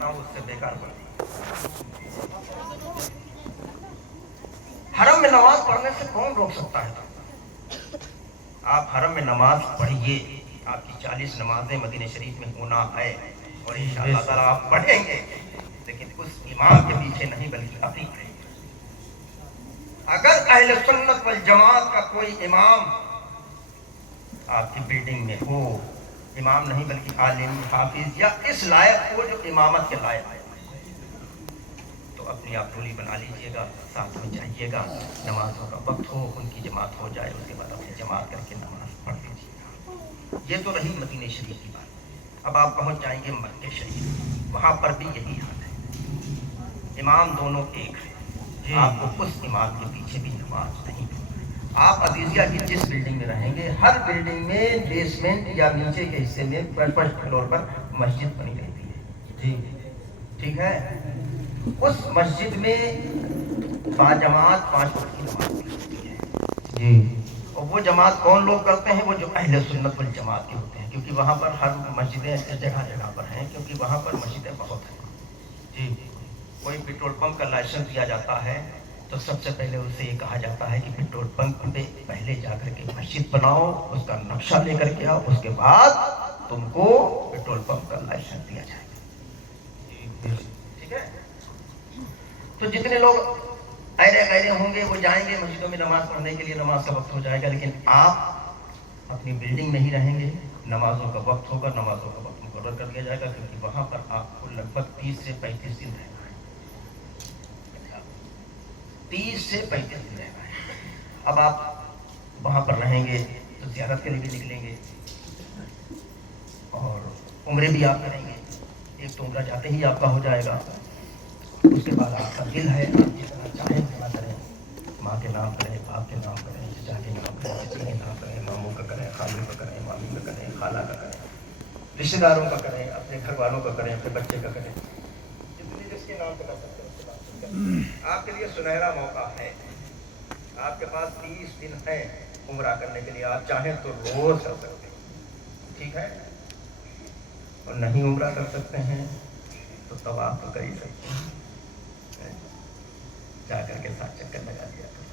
कहता हूँ उससे बेकार बनती है। हरम में नमाज पढ़ने से कौन रोक सकता है? आप हरम में नमाज पढ़िए, आपकी 40 नमाजें मदीने शरीफ में होना है और इंशाअल्लाह ताला आप पढ़ेंगे, लेकिन उस इमाम के पीछे नहीं बल्कि अपनी पढ़ेंगे। अगर अहले सुन्नत वल जमात का कोई इमाम आपकी बिल्डिंग में हो, इमाम नहीं बल्कि आलिम, हाफिज या इस लायक हो जो इमामत के लायक है, तो अपनी आप टोली बना लीजिएगा, साथ में जाइएगा, नमाजों का वक्त हो, उनकी जमात हो जाए, उसके बाद अपनी जमात करके नमाज पढ़ लीजिएगा। ये तो रही मदीने शरीफ की बात। अब आप पहुंच जाएंगे मक्के शरीफ, वहां पर भी यही हाल है, इमाम दोनों एक है, आपको उस इमाम के पीछे भी नमाज नहीं। आप अदीसिया की जिस बिल्डिंग में रहेंगे, हर बिल्डिंग में बेसमेंट या नीचे के हिस्से में फर्स्ट फ्लोर पर मस्जिद बनी रहती है जी, ठीक है। उस मस्जिद में बाजमात 5 वक्त की नमाज पढ़ती है जी। और वो जमात कौन लोग करते हैं? वो जो अहले सुन्नत वल जमात के होते हैं, क्योंकि वहाँ पर हर मस्जिदें जगह जगह पर हैं, क्योंकि वहाँ पर मस्जिदें बहुत हैं जी। कोई पेट्रोल पंप का लाइसेंस दिया जाता है तो सबसे पहले उसे ये कहा जाता है कि पेट्रोल पंप पे पहले जाकर के मस्जिद बनाओ, उसका नक्शा लेकर के आओ, उसके बाद तुमको पेट्रोल पंप का लाइसेंस दिया जाएगा, ठीक है। तो जितने लोग ऐरे गैरे होंगे वो जाएंगे मस्जिदों में नमाज पढ़ने के लिए, नमाज का वक्त हो जाएगा, लेकिन आप अपनी बिल्डिंग में ही रहेंगे, नमाजों का वक्त होगा, नमाजों का वक्त मुकर्रर कर दिया जाएगा, क्योंकि वहां पर आपको लगभग 30 से 35 दिन रहना है, 30 से 35 दिन रहना है। अब आप वहां पर रहेंगे तो ज़ियारत के लिए भी निकलेंगे और उम्रे भी आप करेंगे, एक तो उम्रा जाते ही आपका हो जाएगा, उसके बाद आपका दिल है आप जितना चाहें उतना करें, माँ के नाम करें, बाप के नाम करें, चचा के नाम करें, चची के नाम करें, मामू का करें, खालू का करें, मामी का करें, खाला का करें, रिश्तेदारों का करें, अपने घर वालों का करें, अपने बच्चे का करें, जितने जिसके नाम पे कर सकते हैं उसके नाम पे करें। आपके लिए सुनहरा मौका है, आपके पास 30 दिन है उम्रा करने के लिए, आप चाहें तो रोज कर सकते हैं, ठीक है। और नहीं उम्रा कर सकते हैं तो तब आप तो कर ही सकते हैं, जाकर के 7 चक्कर लगा दिया करें।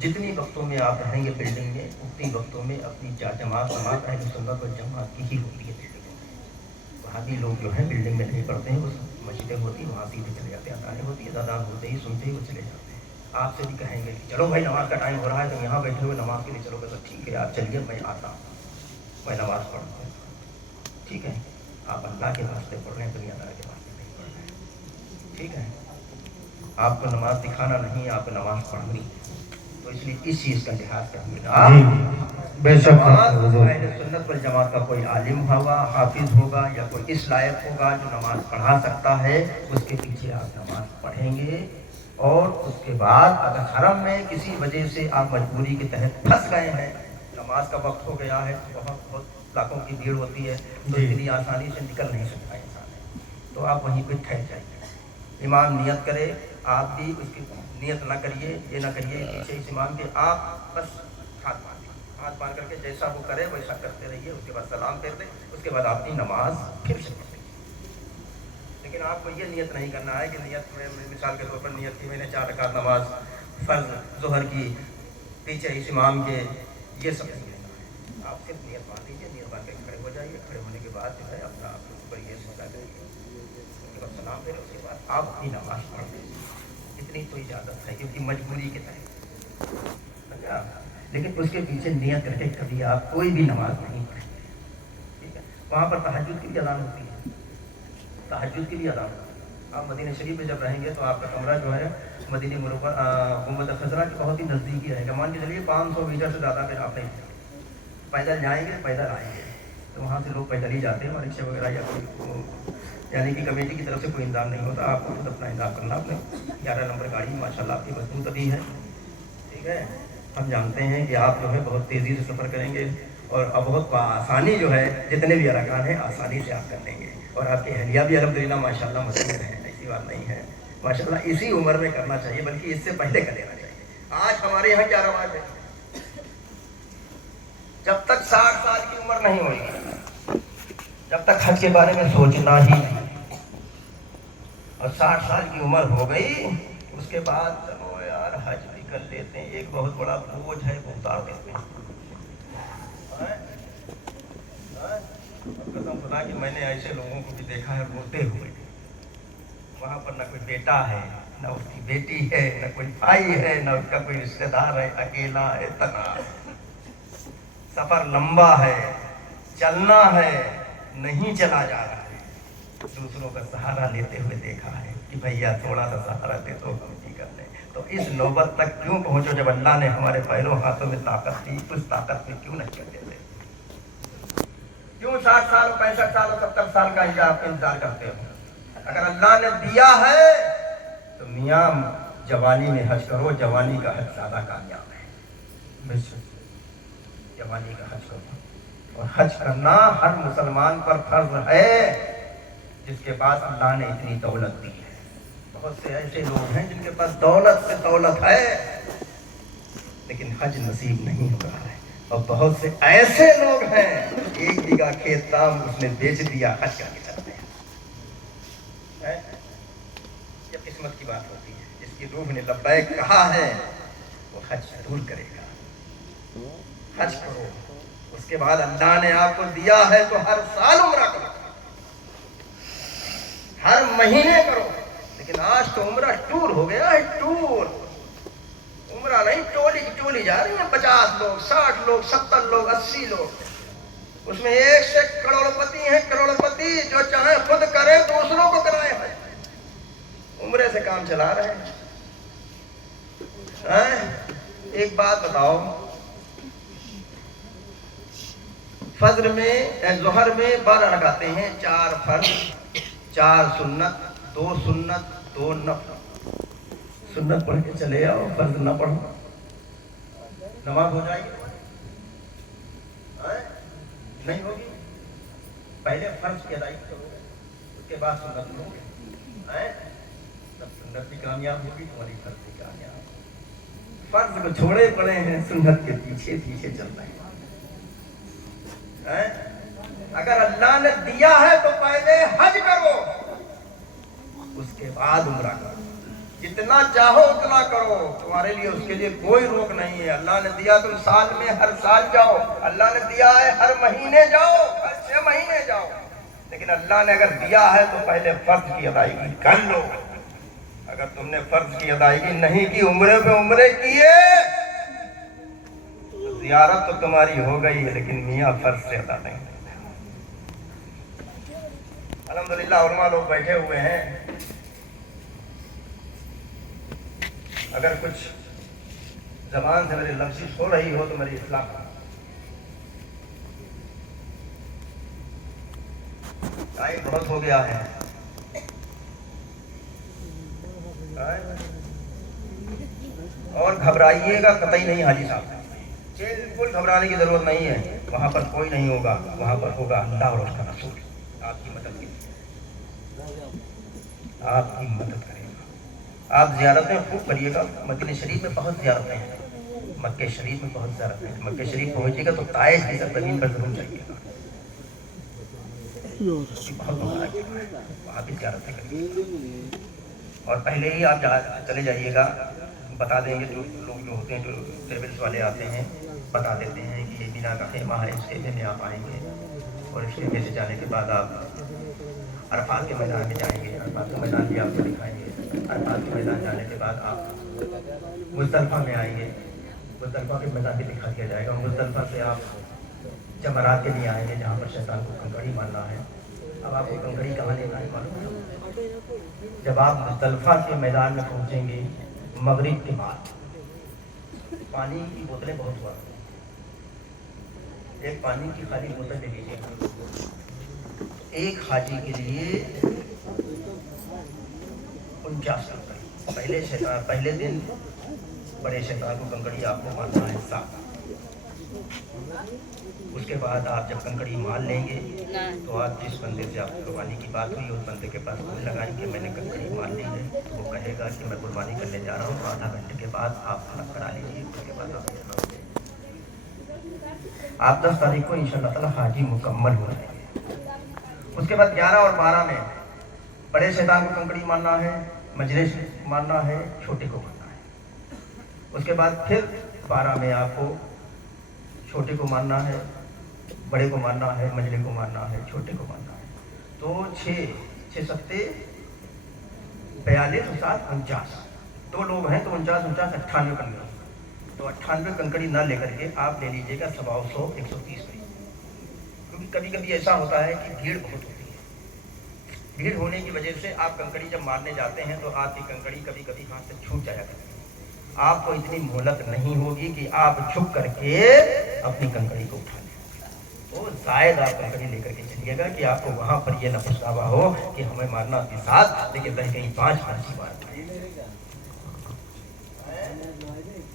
जितनी वक्तों में आप रहेंगे बिल्डिंग में, उतनी वक्तों में अपनी जमात अहले सुन्नत वल जमात की ही होती है। वहाँ भी लोग जो है बिल्डिंग में नहीं पढ़ते हैं, उस मस्जिदें होती वहाँ सीधे चले जाते हैं, अदानें होती है, अदान होते ही सुनते ही वो चले जाते हैं। आपसे भी कहेंगे कि चलो भाई नमाज का टाइम हो रहा है, तो यहाँ बैठे हुए नमाज के लिए चलोगे तो ठीक है, आप चलिए, मैं आता हूँ, मैं नमाज पढ़ता हूँ, ठीक है। आप अल्लाह के वास्ते पढ़ रहे हैं, दुनियादार के वास्ते नहीं पढ़ रहे हैं, ठीक है। आपको नमाज दिखाना नहीं, आपको नमाज पढ़नी, तो इसलिए इस चीज़ का लिहाज करिएगा। अहले सुन्नत वल जमात का कोई आलिम होगा, हाफिज होगा या कोई इस लायक होगा जो नमाज पढ़ा सकता है, उसके पीछे आप नमाज पढ़ेंगे। और उसके बाद अगर हरम में किसी वजह से आप मजबूरी के तहत फंस गए हैं, नमाज का वक्त हो गया है, बहुत लाखों की भीड़ होती है, तो इतनी आसानी से निकल नहीं सकता इंसान, तो आप वहीं पर ठहर जाइए। इमाम नियत करे, आप भी उसकी नियत ना करिए, ये ना करिए पीछे इस इमाम के, आप बस हाथ बांध करके जैसा वो करे वैसा करते रहिए, उसके बाद सलाम फेर दें, उसके बाद आपकी नमाज फिर से पढ़ें। लेकिन आपको ये नियत नहीं करना है कि नियत में, मिसाल के तौर पर नियत की मैंने 4 रकात नमाज फ़र्ज़ ज़ोहर की पीछे इस इमाम के, ये सब नहीं करना है। आप सिर्फ नियत बांध लीजिए, नियत बांध के खड़े हो जाइए, खड़े होने के बाद जो है अपना आपके ऊपर ये समझा करिए, उसके बाद सलाम फेर, उसके बाद आप अपनी नमाज पढ़ दें। इतनी तो इजाज़त है, क्योंकि मजबूरी के तहत, लेकिन उसके पीछे नियत करके कभी आप कोई भी नमाज नहीं पढ़ेंगे, ठीक है। वहाँ पर तहज्जुद की भी अज़ान होती है, तहज्जुद की भी अज़ान होती है। आप मदीना शरीफ में जब रहेंगे तो आपका कमरा जो है मदीना गुंबद खज़रा के बहुत ही नज़दीकी रहेगा। मान के चलिए 500 मीटर से ज़्यादा फिर आप नहीं पैदल जाएंगे, पैदल आएंगे, तो वहाँ से लोग पैदल ही जाते हैं, रिक्शा वगैरह या कोई, यानी कि कमेटी की तरफ से कोई इंतजाम नहीं होता, आपको खुद अपना इंतजाम करना। अपने 11 नंबर गाड़ी माशाल्लाह आपकी मजबूत अभी है, ठीक है। हम जानते हैं कि आप जो है बहुत तेज़ी से सफ़र करेंगे और अब बहुत आसानी जो है जितने भी अरकान हैं आसानी से आप कर लेंगे, और आपकी अहलिया भी अल्हम्दुलिल्लाह माशाल्लाह मजबूत है, ऐसी बात नहीं है माशाल्लाह। इसी उम्र में करना चाहिए, बल्कि इससे पहले कर लेना चाहिए। आज हमारे यहाँ क्या रवाज है, जब तक 60 साल की उम्र नहीं होगी, जब तक हज के बारे में सोचना ही नहीं, और 60 साल की उम्र हो गई उसके बाद चलो यार हज भी कर लेते हैं, एक बहुत बड़ा बोझ है वो उतार देते हैं। कसम खुदा कि मैंने ऐसे लोगों को भी देखा है रोते हुए, वहाँ पर न कोई बेटा है, न उसकी बेटी है, न कोई भाई है, न उसका कोई रिश्तेदार है, अकेला है, तना सफर लंबा है, चलना है, नहीं चला जा रहा है, दूसरों का सहारा लेते हुए देखा है कि भैया थोड़ा सा सहारा दे तो हम भी कर लें। तो इस नौबत तक क्यों पहुंचो? जब अल्लाह ने हमारे पैरों हाथों में ताकत दी, उस ताकत में क्यों नहीं कर देते? क्यों 60 साल 65 साल 70 साल का इंतजार करते हो? अगर अल्लाह ने दिया है तो मियाँ जवानी में हज करो, जवानी का हज ज्यादा कामयाब है। जवानी का हज करो, और हज करना हर मुसलमान पर फर्ज है जिसके पास अल्लाह ने इतनी दौलत दी है। बहुत से ऐसे लोग हैं जिनके पास दौलत से दौलत है लेकिन हज नसीब नहीं हो रहा है, और बहुत से ऐसे लोग हैं 1 बीघा खेत था उसने बेच दिया हज करके चलते हैं। ये किस्मत की बात होती है, जिसकी रूह ने लब्बैक कहा है वो हज जरूर करेगा। हज करो, उसके बाद अल्लाह ने आपको दिया है तो हर साल उम्रा करो, हर महीने करो। लेकिन आज तो उम्रा टूर हो गया है, टूर। उम्रा नहीं, टोली की टोली जा रही है, 50 लोग 60 लोग 70 लोग 80 लोग, उसमें 1 से करोड़पति हैं, करोड़पति जो चाहे खुद करे दूसरों को कराए हैं, उम्रे से काम चला रहे हैं। एक बात बताओ, फज्र में ज़ोहर में 12 रकाते हैं, 4 फर्ज 4 सुन्नत, 2 सुन्नत 2 नफल। सुन्नत पढ़ के चले आओ, फर्ज न पढ़ो, नमाज हो जाएगी? नहीं होगी। पहले फर्ज की अदायगी करोगे, उसके बाद सुन्नत लोगे, तब सुन्नत भी कामयाब होगी, तुम्हारी फर्ज भी कामयाब। फर्ज को छोड़े पड़े हैं, सुन्नत के पीछे पीछे चल रहे हैं। अगर अल्लाह ने दिया है तो पहले हज करो, उसके बाद उम्रा करो, जितना चाहो उतना करो, तुम्हारे लिए उसके लिए कोई रोक नहीं है। अल्लाह ने दिया तुम साल में हर साल जाओ, अल्लाह ने दिया है हर महीने जाओ, हर 6 महीने जाओ, लेकिन अल्लाह ने अगर दिया है तो पहले फर्ज की अदायगी कर लो। अगर तुमने फर्ज की अदायगी नहीं की, उम्रे पे उम्रे किए, तो ज़ियारत तो तुम्हारी हो गई है लेकिन मियाँ फर्ज से अदा नहीं। अल्हम्दुलिल्लाह उलमा लोग बैठे हुए हैं, अगर कुछ ज़बान से मेरी लफ्ज़िश हो रही हो तो मेरी इस्लाह करो। टाइम बहुत हो गया है, और घबराइएगा कतई नहीं हाजी साहब, बिल्कुल घबराने की जरूरत नहीं है। वहाँ पर कोई नहीं होगा, वहाँ पर होगा अल्लाह और उसका रसूल आपकी मदद के लिए, आपकी मदद करेगा। आप ज़ियारतें खूब करिएगा, मक्के शरीफ में बहुत ज़ियारतें हैं, मक्के शरीफ में बहुत ज़ियारतें हैं। मक्के शरीफ पहुँचिएगा तो ताइफ की ज़मीन पर जरूर जाइएगा, बहुत वहाँ भी ज़ियारतें करिएगा। और पहले ही आप चले जाइएगा, बता देंगे जो लोग जो होते हैं, जो ट्रेवल्स वाले आते हैं, बता देते हैं कि ये बिना का खेमा है, इस खेमे में आप आएंगे, और इस खेमे से जाने के बाद आप अरफात के मैदान में जाएंगे, अरफात के मैदान भी आपको दिखाएंगे। अरफात के मैदान जाने के बाद आप मुज़दलिफ़ा में आएंगे, मुज़दलिफ़ा के मैदान भी दिखा दिया जाएगा। मुज़दलिफ़ा से आप जमरात के लिए आएंगे जहाँ पर शैतान को कंकड़ी मारना है। अब आपको कंकड़ी कहाँ लेना है मालूम है? जब आप मुज़दलिफ़ा के मैदान में पहुँचेंगे मगरिब के बाद, पानी की बोतलें बहुत हुआ, एक पानी की खाली बोतल ले लीजिएगा, एक हाजी के लिए 49 रुपये। पहले दिन बड़े शैतान को कंकड़ी आपको मारना है 7। उसके बाद आप जब कंकड़ी मार लेंगे तो आप जिस बंदे से आपकी कुर्बानी की बात हुई उस बंदे के पास फोन लगाएंगे, मैंने कंकड़ी मार ली है, तो वो कहेगा कि मैं कुर्बानी करने जा रहा हूँ, तो आधा घंटे के बाद आप हलक करा लीजिए। उसके बाद आप 10 तारीख को इंशाअल्लाह ताला हाजी मुकम्मल हो जाएंगे। उसके बाद 11 और 12 में बड़े शैतान को कंकड़ी मारना है, मजलिस मारना है, छोटे को मारना है। उसके बाद फिर 12 में आपको छोटे को मारना है, बड़े को मारना है, मजले को मारना है, छोटे को मारना है। तो 6 सत्ते 42 और 7 49, 2 लोग हैं तो 49 98 कंकड़ी। तो 98 कंकड़ी ना लेकर के आप ले लीजिएगा 100 130 में, क्योंकि कभी कभी ऐसा होता है कि भीड़ बहुत होती है। भीड़ होने की वजह से आप कंकड़ी जब मारने जाते हैं तो आपकी कंकड़ी कभी कभी हाथ से छूट जाया करती है। आपको इतनी मोहलत नहीं होगी कि आप झुक करके अपनी कंकड़ी को उठा लें। तो शायद आप कंकड़ी लेकर के चलिएगा कि आपको वहां पर यह न पछतावा हो कि हमें मारना थी 7 लेकिन रह गई 5 फांसी मार पाए।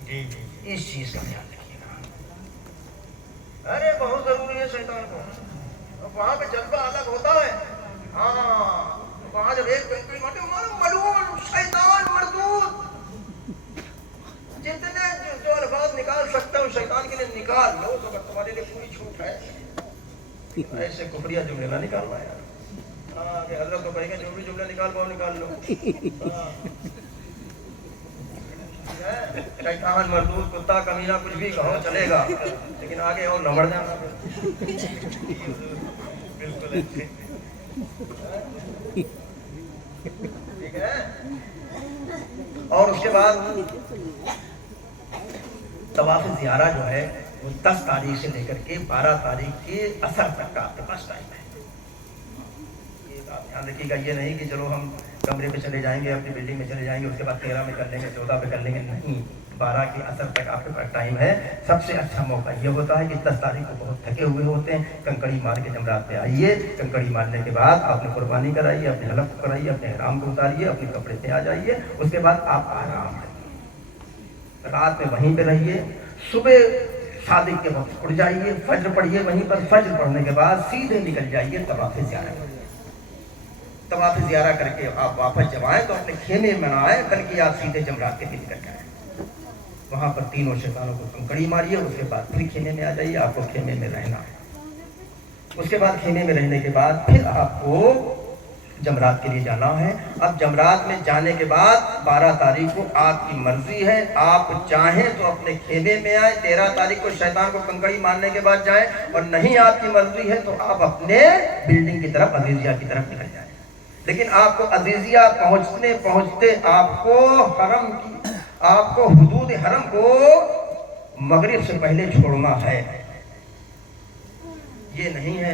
जी जी, इस चीज का ध्यान रखिएगा। अरे बहुत जरूरी है शैतान को। वहां पे जज्बा अलग होता है। हाँ, वहां जब एक कंकड़ी मारते मलून शैतान मरदूद, जितने जो अल्फाज निकाल सकते हो शैतान के लिए निकाल लो, तो तुम्हारे लिए पूरी छूट है। ऐसे कुफरिया जुमले ना निकालना यार। हाँ, हजरत तो कहेंगे जो भी जुमले निकाल पाओ निकाल लो। शैतान मरदूद कुत्ता कमीना कुछ भी कहो चलेगा, लेकिन आगे और न बढ़ जाना। बिल्कुल ठीक है। और उसके बाद तवाफ ज़ियारा जो है वो 10 तारीख से लेकर के 12 तारीख के असर तक का आपके पास टाइम है। ये आप ध्यान रखिएगा, ये नहीं कि चलो हम कमरे पे चले जाएंगे, अपनी बिल्डिंग में चले जाएंगे, उसके बाद 13 में कर लेंगे, 14 पे कर लेंगे, नहीं। 12 के असर तक आपके पास टाइम है। सबसे अच्छा मौका ये होता है कि 10 तारीख को बहुत थके हुए होते हैं, कंकड़ी मार के जमरात पे आइए। कंकड़ी मारने के बाद आपने कुर्बानी कराइए, अपने हलफ को कराइए, अपने हराम को उतारिए, अपने कपड़े पे आ जाइए। उसके बाद आप आराम करिए, रात में वहीं पे रहिए। सुबह सादिक के वक्त उठ जाइए, फज्र पढ़िए वहीं पर। फज्र पढ़ने के बाद सीधे निकल जाइए तवाफ ज़ियारा। तवाफ ज़ियारा करके आप वापस जब आए तो अपने खेमे में ना आए, बल्कि आप सीधे जमरात के दिन करके आए। वहां पर तीनों शैतानों को कंकड़ी मारिए। उसके बाद फिर खेमे में आ जाइए, आपको खेमे में रहना है। उसके बाद खेमे में रहने के बाद फिर आपको जमरात के लिए जाना है। अब जमरात में जाने के बाद 12 तारीख को आपकी मर्जी है, आप चाहें तो अपने खेमे में आए, 13 तारीख को शैतान को कंकड़ी मारने के बाद जाएं, और नहीं आपकी मर्जी है तो आप अपने बिल्डिंग की तरफ, अजीजिया की तरफ निकल जाएं। लेकिन आपको अजीजिया पहुंचते पहुंचते आपको हुदूद हरम को मगरिब से पहले छोड़ना है। ये नहीं है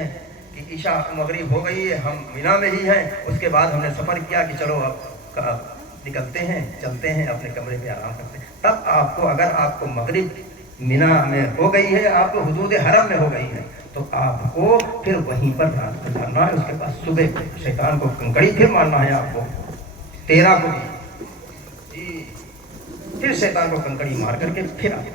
कि ईशा मगरिब हो गई है, हम मिना में ही हैं, उसके बाद हमने सफ़र किया कि चलो अब निकलते हैं, चलते हैं, अपने कमरे में आराम करते हैं। तब आपको, अगर आपको मगरिब मिना में हो गई है, आपको हुदूद हरम में हो गई है, तो आपको फिर वहीं पर रात गुजारना है। उसके बाद सुबह शैतान को कंकड़ी फिर मारना है आपको, 13 को भी। फिर शैतान को कंकड़ी मार करके फिर आप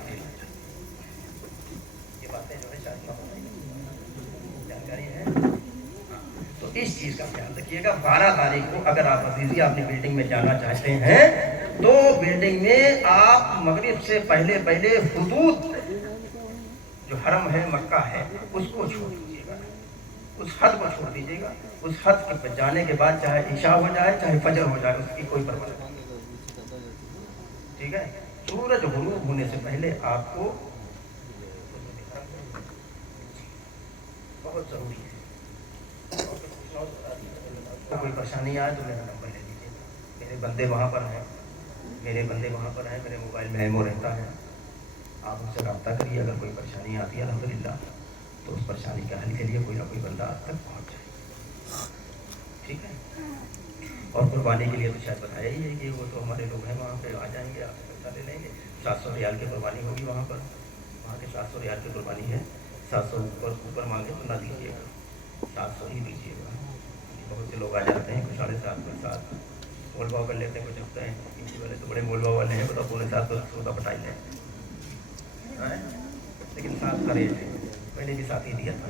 इस चीज का ध्यान रखिएगा। 12 तारीख को अगर आप अजीजी अपनी बिल्डिंग में जाना चाहते हैं तो बिल्डिंग में आप मगरिब से पहले हुदूद जो हरम है, मक्का है, उसको छोड़ दीजिएगा, उस हद को छोड़ दीजिएगा। उस हद के जाने के बाद चाहे ईशा हो जाए चाहे फजर हो जाए, उसकी कोई परवाह नहीं। ठीक है। सूरज गुरूब होने से पहले आपको बहुत जरूरी है। कोई परेशानी आए तो मेरा नंबर ले लीजिए, मेरे बंदे वहाँ पर हैं, मेरे मोबाइल में एमओ रहता है। आप उनसे रब्ता करिए। अगर कोई परेशानी आती है अल्हम्दुलिल्लाह, तो उस परेशानी के हल के लिए कोई ना कोई बंदा आप तक पहुँच जाए। ठीक है। और कुर्बानी के लिए तो शायद बताया ही है कि वो तो हमारे लोग हैं, वहाँ पे आ जाएंगे, आपसे पैसा ले लेंगे। 700 रियाल की कुर्बानी होगी वहाँ पर, वहाँ के 700 रियाल की कुर्बानी है। 700 ऊपर मांगे तो ना दीजिएगा, 700 ही दीजिएगा। बहुत से लोग आ जाते हैं, कुछ 7.5 पर 7 मोल भाव कर लेते हैं, कुछ रखते हैं। किसी वाले तो बड़े मोल भाव वाले हैं, तो 7.5 तो सौदा पटाई लें, लेकिन 7 का रेट है। पहले भी 7 ही दिया था,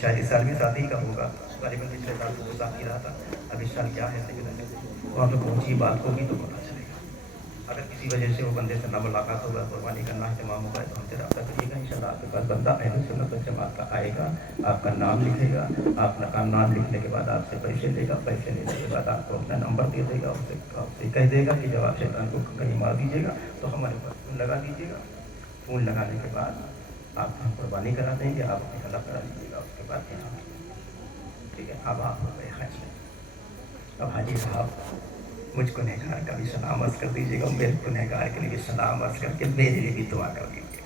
शायद इस साल भी 7 ही का होगा। करीबन पिछले साल तो 7 ही रहा था। अब इस साल क्या है, वहाँ पर पहुँची बात होगी तो पता चलेगा। अगर किसी वजह से वो बंदे से ना मुलाकात होगा, कुर्बानी करना तमाम होगा, तो हमसे रब्ता करिएगा। इंशाल्लाह आपके पास बंदा अहले सुन्नत वल जमात का आएगा, आपका नाम लिखेगा, आपका नाम लिखने के बाद आपसे पैसे लेगा, पैसे लेने के बाद आपको अपना नंबर दे देगा, आपसे कह देगा कि जब आप शैतान को कहीं मार दीजिएगा तो हमारे पास फ़ोन लगा दीजिएगा। फ़ोन लगाने के बाद आप हम कुर्बानी करा देंगे, आप अपनी हला करा दीजिएगा। उसके बाद यहाँ ठीक है, अब आप हो गए हज में। अब हाजी साहब मुझ गुनहगार का भी सलाम अर्ज़ कर दीजिएगा, मेरे गुनहगार के लिए भी सलाम अर्ज़ करके मेरे लिए भी दुआ कर दीजिए,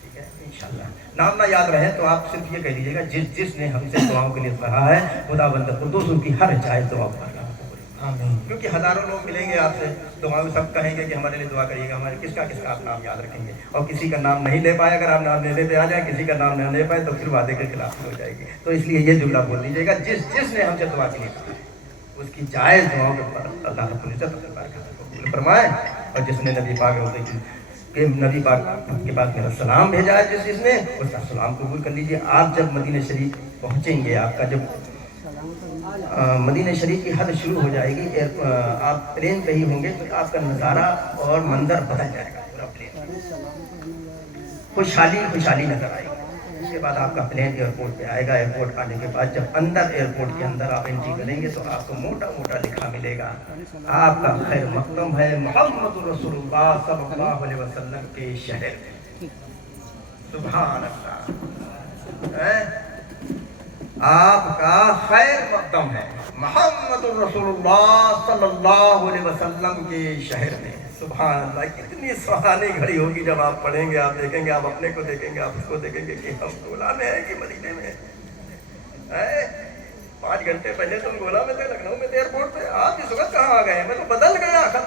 ठीक है इंशाल्लाह। नाम ना याद रहे तो आप सिर्फ ये कह दीजिएगा, जिसने हमसे दुआओं के लिए कहा है, खुदा बंद खुदूस उनकी हर जायज़ दुआ पर, क्योंकि हज़ारों लोग मिलेंगे आपसे, दुआ में सब कहेंगे कि हमारे लिए दुआ करिएगा, हमारे किसका आप नाम याद रखेंगे, और किसी का नाम नहीं ले पाए, अगर आप नाम लेने पे आ जाए, किसी का नाम नहीं ले पाए तो फिर वादे के खिलाफ हो जाएगी। तो इसलिए ये जुमला बोल दीजिएगा, जिसने हमसे दुआ के लिए कहा है उसकी जायज़ दुआओं के ऊपर अल्लाह रब्बुल इज़्ज़त अपने बरकत कबूल फरमाए। और जिसने नबी पाक के नबी पाक के पास मेरा सलाम भेजा है, जिसने उसका सलाम कबूल कर लीजिए। आप जब मदीना शरीफ पहुँचेंगे, आपका जब मदीना शरीफ की हद शुरू हो जाएगी, आप प्लेन पे ही होंगे तो आपका नज़ारा और मंजर बदल जाएगा, पूरा प्लेन खुशहाली नजर आएगी। उसके बाद आपका प्लेन एयरपोर्ट पे आएगा। एयरपोर्ट आने के बाद जब अंदर एयरपोर्ट के अंदर आप एंट्री करेंगे तो आपको मोटा मोटा लिखा मिलेगा, आपका खैर मक़दम है मुहम्मदुर रसूलुल्लाह सल्लल्लाहु अलैहि वसल्लम के शहर में। सुभान अल्लाह, आपका खैर मक़दम है मुहम्मदुर रसूलुल्लाह सल्लल्लाहु अलैहि वसल्लम के शहर में। सुभान अल्लाह, कितनी सुहानी घड़ी होगी जब आप पढ़ेंगे, आप देखेंगे, आप अपने को देखेंगे, आप उसको देखेंगे कि हम गोला में हैं कि मदीने में हैं। 5 घंटे पहले तुम गोला में थे, लखनऊ में थे एयरपोर्ट पे, आप इस वक्त कहाँ आ गए? मैं तो बदल गया, सब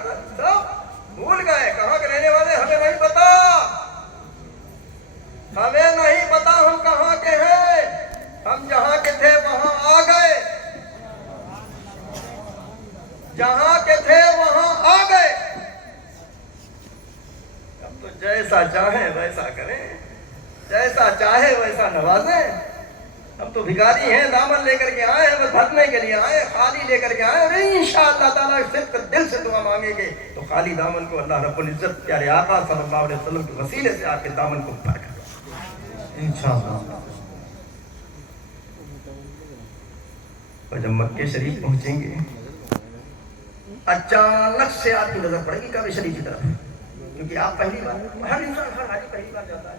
भूल गए, कहाँ के रहने वाले हमें नहीं पता, हमें नहीं पता हम कहाँ के हैं, हम जहाँ के थे वहाँ आ गए, जहाँ के थे वहाँ आ गए। अब तो जैसा चाहे वैसा करें, जैसा चाहे वैसा नवाजें। हम तो भिखारी हैं, दामन लेकर के आए हैं, बस भरने के लिए आए, खाली लेकर के आए। अरे इंशाअल्लाह ताला सिर्फ दिल से दुआ मांगेंगे तो खाली दामन को अल्लाह रब्बुल इज़्ज़त प्यारे आका सल्लल्लाहु अलैहि वसल्लम के वसीले से आपके दामन को भर कर इंशाअल्लाह। और जब मक्के शरीफ पहुंचेंगे, अचानक से आपकी नजर पड़ेगी काबे शरीफ की तरफ, क्योंकि आप पहली बार, हर इंसान हर हाजी पहली बार जाता है।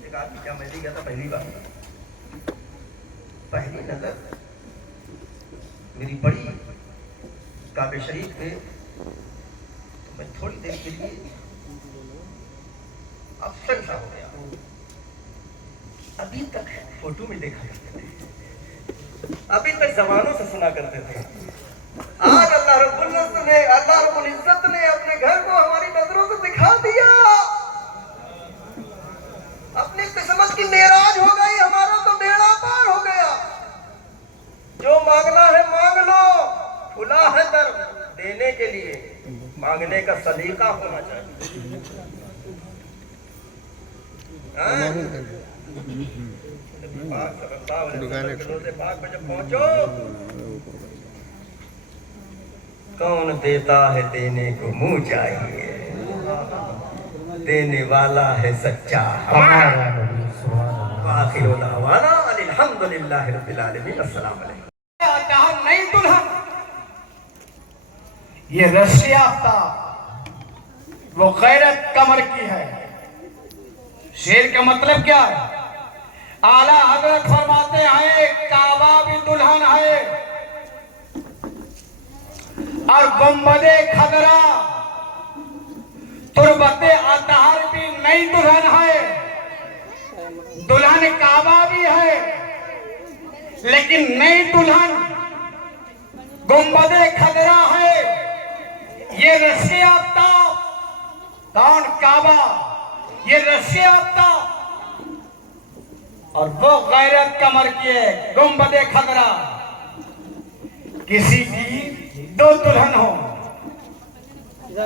एक आदमी क्या मैं भी गया था पहली बार, पहली नजर मेरी पड़ी काबे शरीफ पे, तो मैं थोड़ी देर के लिए अफसर सा हो गया। अभी तक फोटो में देखा करते थे, अभी तक जबानों से सुना करते थे, आज अल्लाह रब्बुल इज़्ज़त ने अपने घर को हमारी नजरों से दिखा दिया। अपनी किस्मत की मेराज हो गई, हमारा तो बेड़ा पार हो गया। जो मांगना है मांग लो, खुला है दर देने के लिए, मांगने का सलीका होना चाहिए। पाक में जब पहुंचो, कौन देता है देने को मुंह चाहिए, देने वाला है सच्चा हमारा। आखिर दावाना अल्हम्दुलिल्लाहि रब्बिल आलमीन। अस्सलाम वालेकुम। नई दुल्हन ये रस्सी याफ्ता वो गैरत कमर की है। शेर का मतलब क्या है? आला हजरत फरमाते हैं काबा भी दुल्हन है और गुंबदे खदरा तुरबते अतहर भी नई दुल्हन है। दुल्हन काबा भी है लेकिन नई दुल्हन गुंबदे खदरा है। ये रस्सी आफ्ताब कौन? काबा। ये रस्सी आफ्ताब और वो गैरत कमर की है गुंबदे खदरा। किसी की 2 दुल्हन हो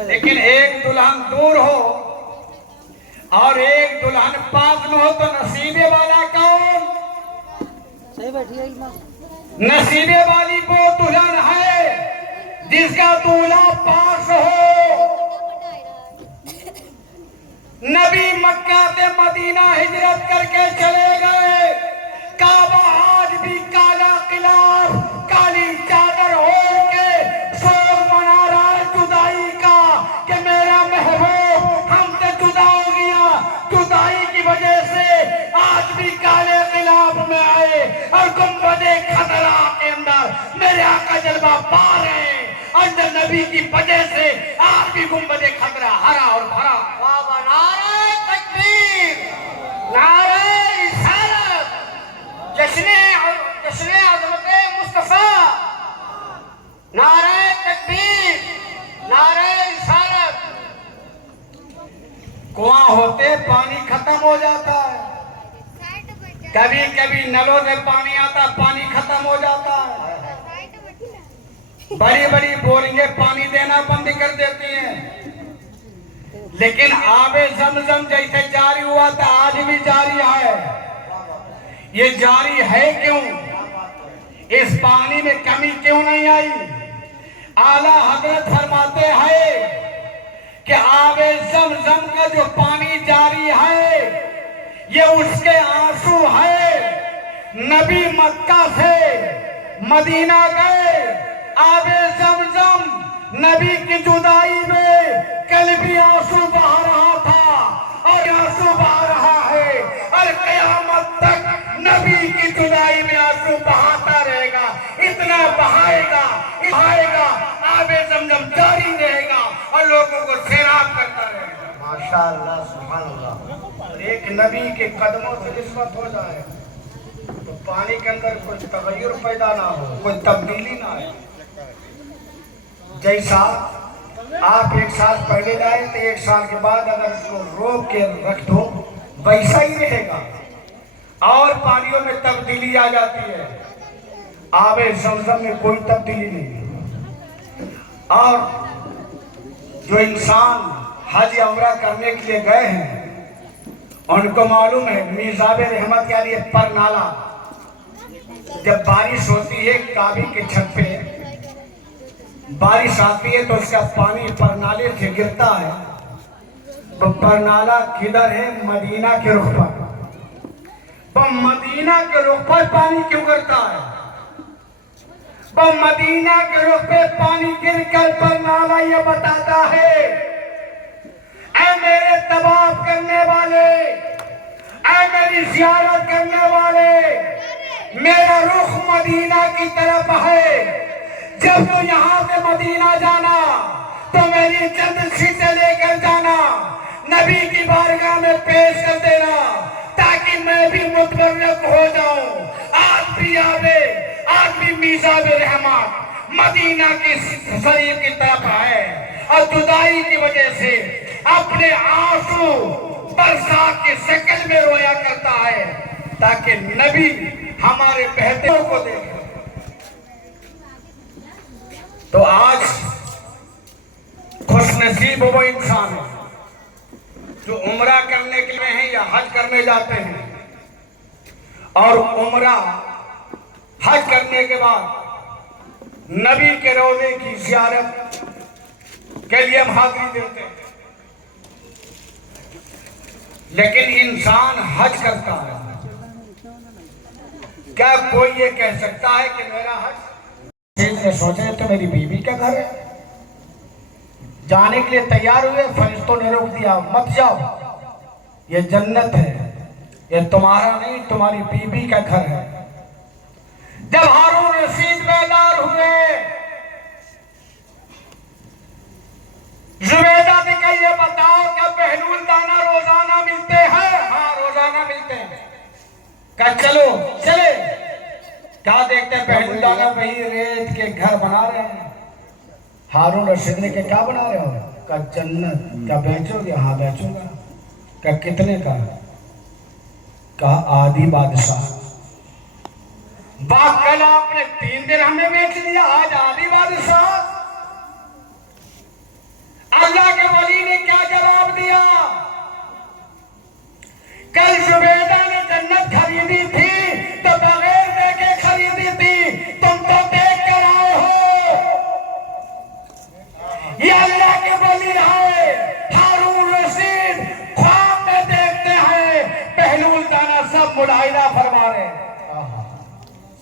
लेकिन एक दुल्हन दूर हो और एक दुल्हन पास में हो तो नसीबे वाला कौन? सही बैठी है। नसीबे वाली वो दुल्हन है जिसका दूल्हा पास हो। नबी मक्का से मदीना हिजरत करके चले गए। काबा आज भी काला किलाफ काली चादर ओढ़ के शोर मना रहा है जुदाई का कि मेरा महबूब हमसे जुदा हो गया। जुदाई की वजह से आज भी काले किलाफ में आए और गुंबदे खतरा के अंदर मेरे आका जलवा पा रहे हैं। अंदर नबी की वजह से आज भी गुंबदे खतरा हरा और भरा। बाबा नारे तकबीर, नारे रिसालत, जश्ने अज़मते मुस्तफा, नारे तकबीर, नारे रिसालत। कुआं होते पानी खत्म हो जाता है, कभी कभी नलों से पानी आता पानी खत्म हो जाता है। बड़ी बड़ी बोरिंगें पानी देना बंद कर देती हैं, लेकिन आबे ज़मज़म जैसे जारी हुआ था आज भी जारी है। ये जारी है क्यों? इस पानी में कमी क्यों नहीं आई? आला हजरत फरमाते हैं कि आबे ज़मज़म का जो पानी जारी है ये उसके आंसू है। नबी मक्का से मदीना गए, आबे ज़मज़म नबी की जुदाई में कल भी आंसू बहा रहा था और आंसू बहा रहा है और क़यामत तक नबी की जुदाई में आंसू बहाता रहेगा। इतना बहाएगा बहाएगा, आबे ज़मज़म जारी रहेगा और लोगों को सैराब करता रहेगा। माशाअल्लाह, सुभान अल्लाह। एक नबी के कदमों से निस्बत हो जाए तो पानी के अंदर कोई तगय्युर पैदा ना हो, कोई तब्दीली ना आए। जैसा आप एक साल पहले लाए तो एक साल के बाद अगर इसको रोक के रख दो वैसा ही रहेगा और पानियों में तब्दीली आ जाती है। आबे ज़मज़म में कोई तब्दीली नहीं। और जो इंसान हज उम्रा करने के लिए गए हैं उनको मालूम है मीज़ाबे रहमत के लिए पर नाला, जब बारिश होती है काबे के छत पे बारिश आती है तो उसका पानी परनाले से गिरता है। तो परनाला किधर है? मदीना के रुख पर। तो मदीना के रुख पर पानी क्यों गिरता है? तो मदीना के रुख पे पानी गिरकर परनाला ये बताता है, ऐ मेरे तवाफ करने वाले, ऐ मेरी ज़ियारत करने वाले, मेरा रुख मदीना की तरफ है। जब तो यहाँ से मदीना जाना तो मेरी चंद सीटें लेकर जाना, नबी की बारगाह में पेश कर देना ताकि मैं भी मुतबर्रक हो जाऊं। आज भी आवे, आज भी मीज़ाबे रहमत मदीना के शरीर की तरफ है और जुदाई की वजह से अपने आंसू बरसात की शक्ल में रोया करता है ताकि नबी हमारे बहते को देखे। तो आज खुशनसीब वो इंसान है जो उम्रा करने के लिए हैं या हज करने जाते हैं और उम्रा हज करने के बाद नबी के रोज़े की ज़ियारत के लिए हम हाज़िरी देते हैं। लेकिन इंसान हज करता है, क्या कोई ये कह सकता है कि मेरा हज? ने सोचे तो मेरी बीवी का घर है, जाने के लिए तैयार हुए, फरिश्तों ने रोक दिया, मत जाओ, ये जन्नत है, ये तुम्हारा नहीं तुम्हारी बीवी का घर है। जब हारून रशीद बेदार हुए, जुबैदा ने कहा ये बताओ क्या बहलूल दाना रोजाना मिलते हैं? हाँ रोजाना मिलते हैं। कहा चलो चले, क्या देखते हैं बहलूल दाना वही रेत के घर बना रहे हैं। हारून रशीद ने क्या बना रहे हो? कहा जन्नत। क्या बेचोगे? हाँ बेचूंगा। कहा कितने का? कहा आदि बादशाह। बाप कल आपने 3 दिन हमें बेच दिया, आज आदि बादशाह। अल्लाह के वली ने क्या जवाब दिया? कल जुबैदा ने जन्नत खरीदी थी तो बगैर देखे खरीदी थी, तुम तो देख कर आए हो।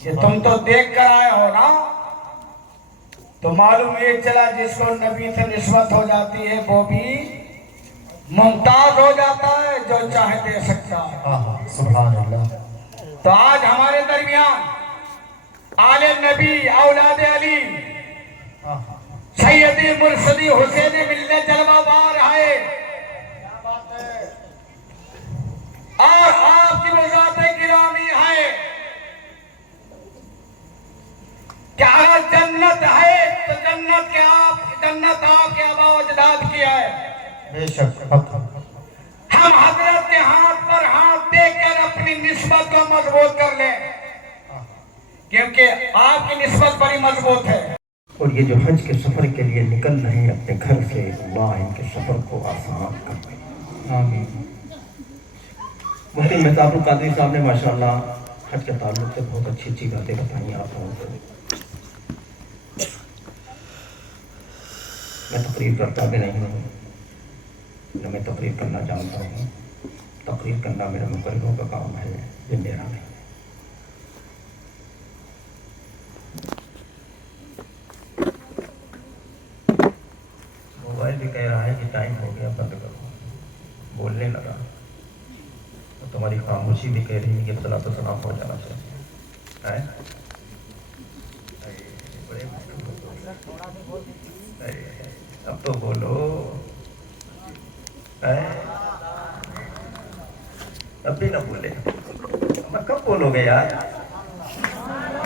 کہ تم تو دیکھ کر آئے ہو نا، تو معلوم یہ چلا جس کو نبی سے نسبت ہو جاتی ہے وہ بھی ممتاز ہو جاتا ہے، جو چاہے دے سکتا ہے۔ سبحان اللہ۔ تو آج ہمارے درمیان آل نبی اولاد علی سیدی مرشدی حسین ملت جلوہ بار ہے، اور آپ کی وزارت گرامی ہے کہ اگر جنت ہے تو جنت آپ کے آبا و اجداد کی ہے۔ بے شک حق۔ ہم حضرت کے ہاتھ پر ہاتھ دے کر اپنی نسبت کو مضبوط کر لیں، کیونکہ آپ کی نسبت بڑی مضبوط ہے۔ اور یہ جو حج کے سفر کے لیے نکل رہے ہیں اپنے گھر سے، اللہ ان کے سفر کو آسان کر دے، آمین۔ مفتی مہتاب القادری صاحب نے ماشاءاللہ حج کے تعلق سے بہت اچھی اچھی باتیں بتائیں آپ لوگوں کو۔ میں تقریر کرتا بھی نہیں ہوں، نہ میں تقریر کرنا جانتا ہوں، تقریر کرنا میرے مقرروں کا کام ہے، یہ میرا نہیں ہے۔ موبائل بھی کہہ رہا ہے کہ ٹائم ہو گیا، بند کرو، بولنے لگا، اور تمہاری خاموشی بھی کہہ رہی ہے کہ صلاۃ و سلام ہو جانا چاہیے ہے؟ اب تو بولو، اب بھی نہ بولے، اب کب بولو گے یار؟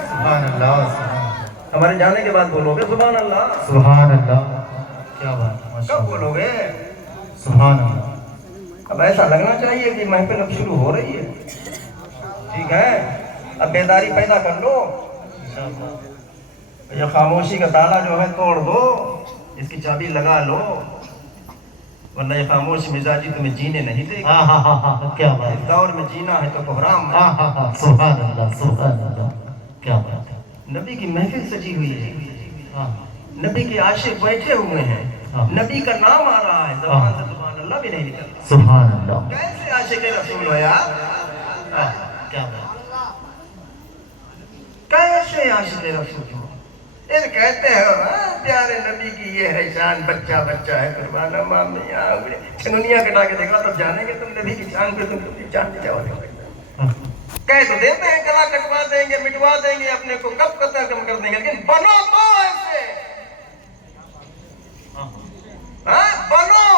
سبحان اللہ، سبحان ہمارے جانے کے بعد بولو گے سبحان اللہ؟ سبحان اللہ، کیا بات ہے، ماشاء کب اللہ۔ بولو گے؟ سبحان اللہ۔ اب ایسا لگنا چاہیے کہ محفل اب شروع ہو رہی ہے، ٹھیک ہے؟ اب بیداری پیدا کر لو، یہ خاموشی کا تالا جو ہے توڑ دو، اس کی چابی لگا لو، ورنہ یہ خاموش مزاجی تمہیں جینے نہیں دے گا۔ ہاں ہاں ہاں، کیا بات اس ہے، دور میں جینا ہے تو کوحرام ہے۔ ہاں ہاں ہاں، سبحان اللہ، سبحان اللہ، کیا بات ہے، نبی کی محفل سجی ہوئی ہے، ہاں نبی کے عاشق بیٹھے ہوئے ہیں، نبی کا نام آ رہا ہے، زبان سے سبحان اللہ بھی نہیں نکلتا۔ سبحان اللہ، کیسے عاشق رسول ہو یار؟ کیا بات ہے، کیسے عاشق رسول ہو؟ پھر کہتے ہو پیارے نبی کی یہ ہے شان، بچہ بچہ ہے قربانہ مامیاں چھنونیاں کٹا کے دیکھا تب جانیں گے تم نبی کی شان پہ، تم کی شان پہ جاؤ گے۔ کہہ تو دیتے ہیں گلا کٹوا دیں گے، مٹوا دیں گے اپنے کو، کب قتل کم کر دیں گے، لیکن بنو تو ایسے، بنو،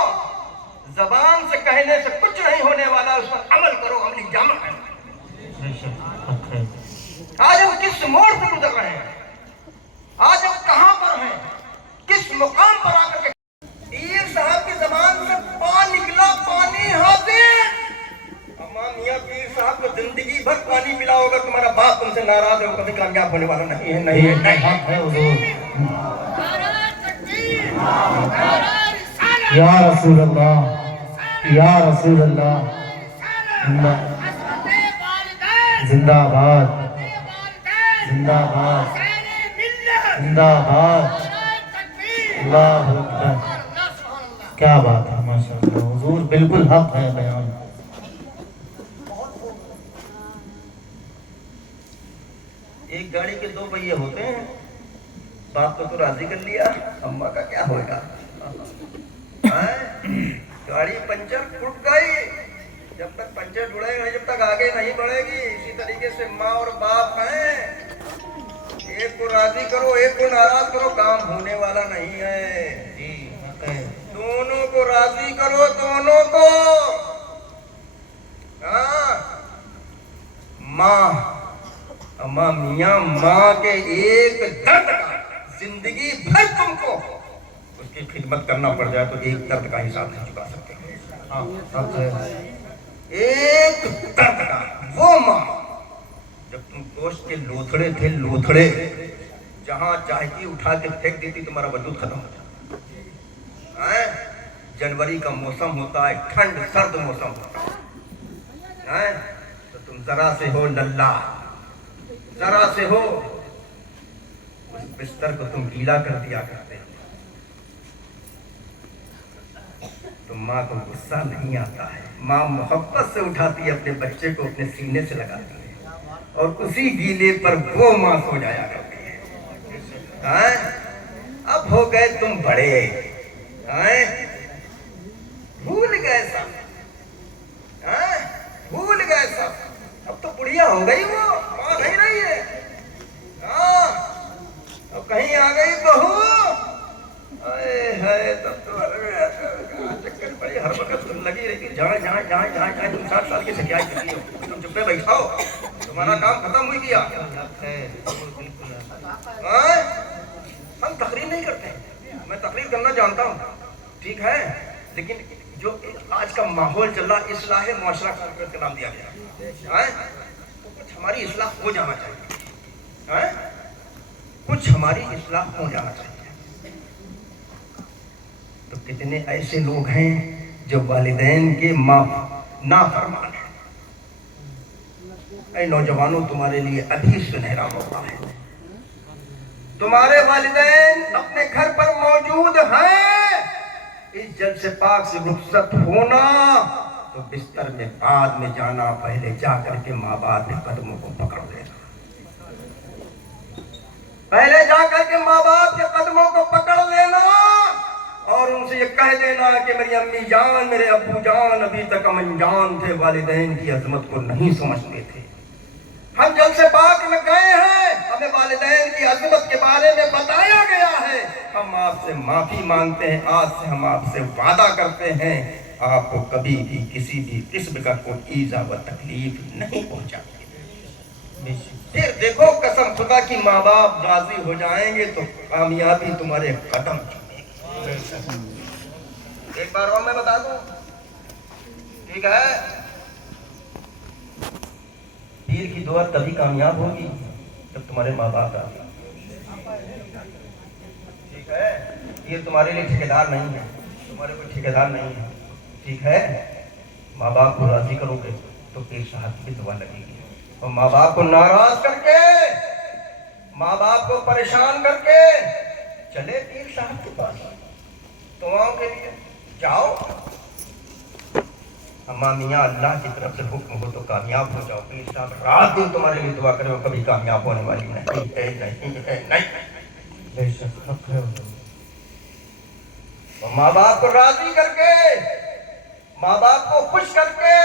زبان سے کہنے سے کچھ نہیں ہونے والا، اس پر عمل کرو، عملی جامع ہے۔ بے شک حق ہے، آج ہم کس موڑ سے گزر رہے ہیں، آج ہم کہاں پر ہیں، کس مقام پر آ کر کے پیر صاحب کی زبان سے پانی نکلا، پانی حاضر۔ اما میاں پیر صاحب کو زندگی بھر پانی ملا ہوگا، تمہارا باپ تم سے ناراض ہے، وہ کبھی کامیاب ہونے والا نہیں ہے، نہیں ہے، نہیں ہے۔ حق ہے حضور۔ یا رسول اللہ، یا رسول اللہ، زندہ آباد، زندہ آباد، زندہ آباد، اللہ اکبر، کیا بات ہے، ماشاء اللہ، حضور بالکل حق ہے بیان۔ ایک گاڑی کے دو پہیے ہوتے ہیں، باپ کو تو راضی کر لیا، اماں کا کیا ہوگا؟ گاڑی پنچر ٹوٹ گئی، جب تک پنچر جڑے گا، جب تک آگے نہیں بڑھے گی۔ اسی طریقے سے ماں اور باپ ہیں، ایک کو راضی کرو ایک کو ناراض کرو، کام ہونے والا نہیں ہے۔ جی حق ہے، دونوں کو راضی کرو، دونوں کو۔ ماں، اماں میاں، ماں کے ایک درد کا زندگی بھر تم کو اس کی خدمت کرنا پڑ جائے تو ایک درد کا حساب نہیں چکا سکتے۔ ہاں حق ہے، ایک درد کا وہ ماں، جب تم گوشت کے لوتھڑے تھے، لوتھڑے جہاں چاہتی اٹھا کے پھینک دیتی، تمہارا وجود ختم ہو جاتا۔ جنوری کا موسم ہوتا ہے، ٹھنڈ سرد موسم ہوتا ہے، تو تم ذرا سے ہو للہ، ذرا سے ہو اس بستر کو تم گیلا کر دیا کرتے، تو ماں کو غصہ نہیں آتا ہے، ماں محبت سے اٹھاتی ہے اپنے بچے کو، اپنے سینے سے لگاتی ہے، और उसी गीले पर वो माँ सो जाया करती है। हाँ? अब हो गए तुम बड़े, हाँ? भूल गए सब, हाँ? भूल गए सब। अब तो बुढ़िया हो गई, वो माँ नहीं रही है। हाँ, अब कहीं आ गई बहू, है तब तो चक्कर पड़ी, हर वक्त तुम लगी रही, जहाँ जहाँ जहाँ जहाँ जहाँ तुम 60 साल की सगाई करती हो, तुम चुप्पे बैठाओ, तुम्हारा काम खत्म हुई किया। हाँ? हम तकरीर नहीं करते, मैं तकरीर करना जानता हूँ, ठीक है, लेकिन जो आज का माहौल चल रहा, इस्लाह मुआशरा का नाम दिया गया है, कुछ हमारी इस्लाह हो जाना चाहिए, है? कुछ हमारी इस्लाह हो जाना चाहिए। तो कितने ऐसे लोग हैं जो वालिदैन के नाफरमान हैं। ऐ नौजवानों, तुम्हारे लिए अभी सुनहरा मौका है। तुम्हारे वालिदैन अपने घर पर मौजूद हैं, इस जल से पाक से रुखसत होना तो बिस्तर में बाद में जाना, पहले जा करके माँ बाप के कदमों को पकड़ लेना, पहले जा करके माँ बाप के कदमों को पकड़ लेना और उनसे ये कह देना कि मेरी अम्मी जान, मेरे अब्बू जान अभी तक अनजान थे, वालिदैन की अजमत को नहीं समझते थे। हम जल से पाक में गए हैं, हमें वालिदैन की अजमत के बारे में बताया गया है, हम आपसे माफी मांगते हैं, आज से हम आपसे वादा करते हैं आपको कभी भी किसी भी किस्म का कोई ईजा व तकलीफ नहीं पहुंचाएंगे। फिर देखो, कसम खुदा की, माँ बाप राजी हो जाएंगे तो कामयाबी तुम्हारे कदम चूमेगी। एक बार और मैं बता दूं, ठीक है, पीर की दुआ तभी कामयाब होगी जब तुम्हारे माँ बाप राजी, ठीक है। ये तुम्हारे लिए ठेकेदार नहीं है, तुम्हारे कोई ठेकेदार नहीं है, ठीक है। माँ बाप को राजी करोगे तो पीर साहब की दुआ लगेगी, और माँ बाप को नाराज करके, माँ बाप को परेशान करके चले पीर साहब के पास दुआओं के लिए जाओ। अम्मा मियाँ अल्लाह की तरफ से हुक्म हो तो कामयाब हो जाओ, पीर साहब रात दिन तुम्हारे लिए दुआ करे, कभी कामयाब होने वाली नहीं है, नहीं। माँ बाप को राजी करके, माँ बाप को खुश करके,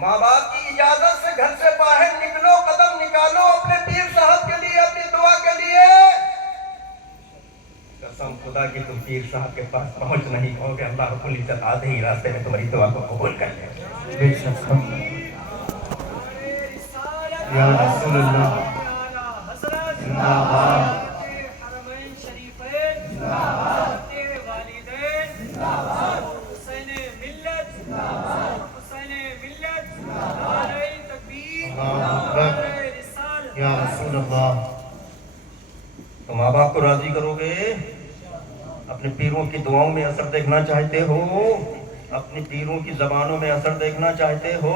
माँ बाप की इजाजत से घर से बाहर निकलो, कदम निकालो अपने पीर साहब के लिए, अपनी दुआ के लिए। कसम खुदा की तुम पीर साहब के पास पहुंच नहीं पाओगे, अल्लाह रब्बुल इज्जत आधे ही रास्ते में तुम्हारी दुआ को कबूल कर लेगा। बेशक हम या रसूलुल्लाह जिंदाबाद, हरमैन शरीफैन जिंदाबाद, तेरे वालिदैन जिंदाबाद, हुसैन मिल्लत जिंदाबाद, हुसैन मिल्लत जिंदाबाद, नारे तकबीर, नारे रिसालत, या रसूलल्लाह। तो माँ बाप को राजी करोगे, अपने पीरों की दुआओं में असर देखना चाहते हो, अपने पीरों की जबानों में असर देखना चाहते हो,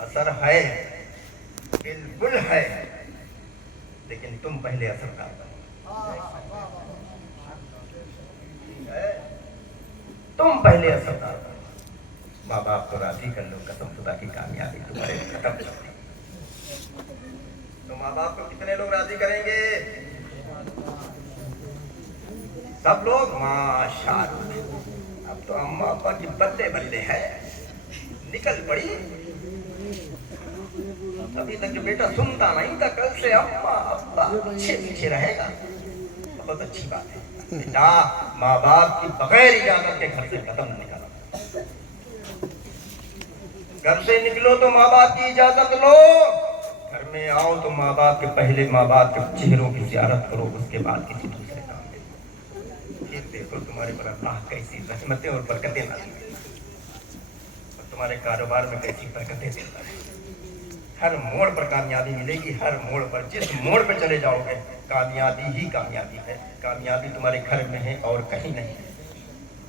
असर है, बिल्कुल है, लेकिन तुम पहले असरदार बनो, तुम पहले असरदार बनो। माँ बाप को राजी कर लो, कसम खुदा की कामयाबी तुम्हारे कदम चले। तो माँ बाप को कितने लोग राजी करेंगे? सब लोग, माशाअल्लाह। अब तो अम्मा अब्बा की बल्ले बल्ले है, निकल पड़ी। अभी तक जो बेटा सुनता नहीं था, कल से अम्मा अब्बा अच्छे पीछे रहेगा, बहुत अच्छी बात है। बेटा, माँ बाप की बगैर इजाजत के घर से कदम न निकालो, घर से निकलो तो माँ बाप की इजाजत लो, घर में आओ तो माँ बाप के पहले माँ बाप के चेहरों की ज़ियारत करो, उसके बाद किसी दूसरे काम में। फिर देखो तुम्हारे पर अल्लाह कैसी रहमतें और बरकतें नाज़िल करेगा, और तुम्हारे कारोबार में कैसी बरकतें देता है। हर मोड़ पर कामयाबी मिलेगी, हर मोड़ पर, जिस मोड़ पर चले जाओगे कामयाबी ही कामयाबी है। कामयाबी तुम्हारे घर में है और कहीं नहीं है।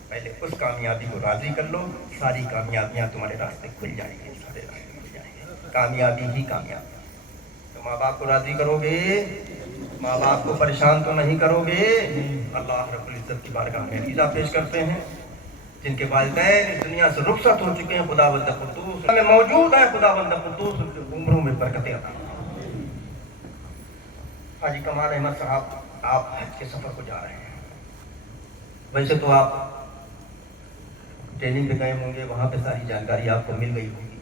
पहले उस कामयाबी को राजी कर लो, सारी कामयाबियां तुम्हारे रास्ते खुल जाएंगे, सारे रास्ते खुल जाएंगे। कामयाबी ही कामयाबी। तो माँ बाप को राजी करोगे, माँ बाप को परेशान तो नहीं करोगे। अल्लाह रब्बुल इज्जत की बारगाह में रीज़ा पेश करते हैं, जिनके वालिदैन इस दुनिया से रुखसत हो चुके हैं, खुदावंद कुद्दूस में मौजूद है, खुदावंद कुद्दूस उनकी उम्रों में बरकतें अता फरमा। हाजी कमाल अहमद साहब, आप हज के सफ़र को जा रहे हैं। वैसे तो आप ट्रेनिंग पे गए होंगे, वहाँ पे सारी जानकारी आपको मिल गई होगी,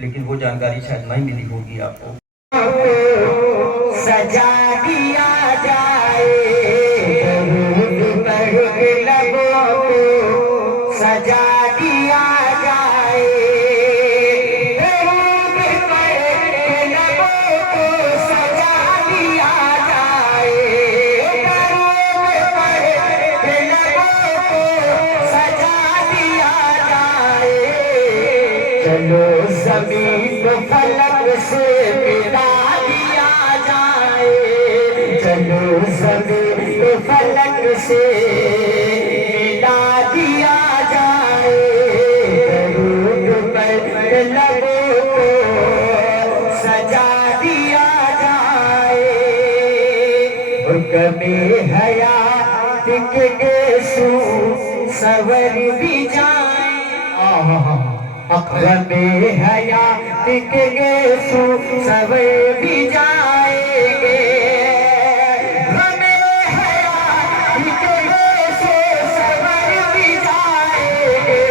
लेकिन वो जानकारी शायद नहीं मिली होगी आपको। सजा दिया जाए दरूद पढ़ के लबों को, सजा दिया जाए दरूद पढ़ के लबों को, सजा दिया जाए दरूद पढ़ के लबों को, सजा दिया जाए। चलो ज़मीन को फलक से मिला दिया जाए, चलो ज़मीन को फलक से मिला दिया जाए दरूद पर लबों को, सजा दिया जाए। हुक्म हयात के गेसू सवर भी जाए, गमे हयात के गेसू सवर भी जाएंगे, गमे हयात के गेसू सवर भी जाएंगे,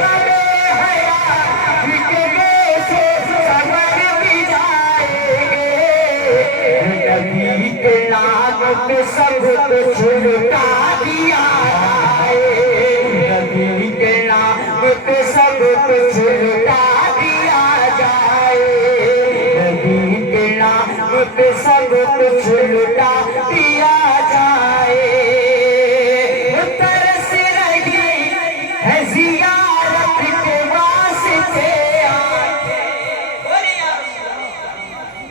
गमे हयात के गेसू सवर भी जाएंगे। नबी के नाम पे सब कुछ लुटा दिया जाए, नबी के नाम पे सब कुछ लुटा दिया जाए, नबी के नाम पे सब कुछ लुटा दिया जाए। तरस रही है जियारत के वास्ते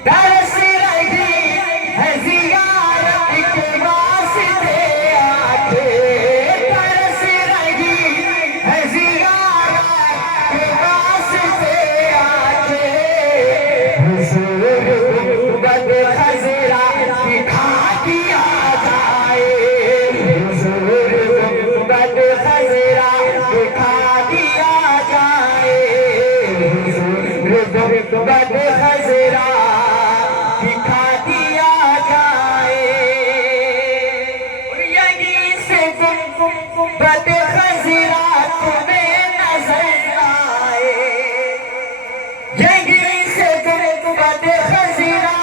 तरस रही है जियारत के वास्ते आंखें, तरस रही है जियारत के वास्ते आंखें। हुजूर गुंबद खज़रा दिखा दिया जाए, हुजूर गुंबद खज़रा दिखा दिया जाए, हुजूर गुंबद खज़रा दिखा दिया जाए। यहीं से गुंबद खज़रा तुम्हें नजर आए, यहीं से गुंबद खज़रा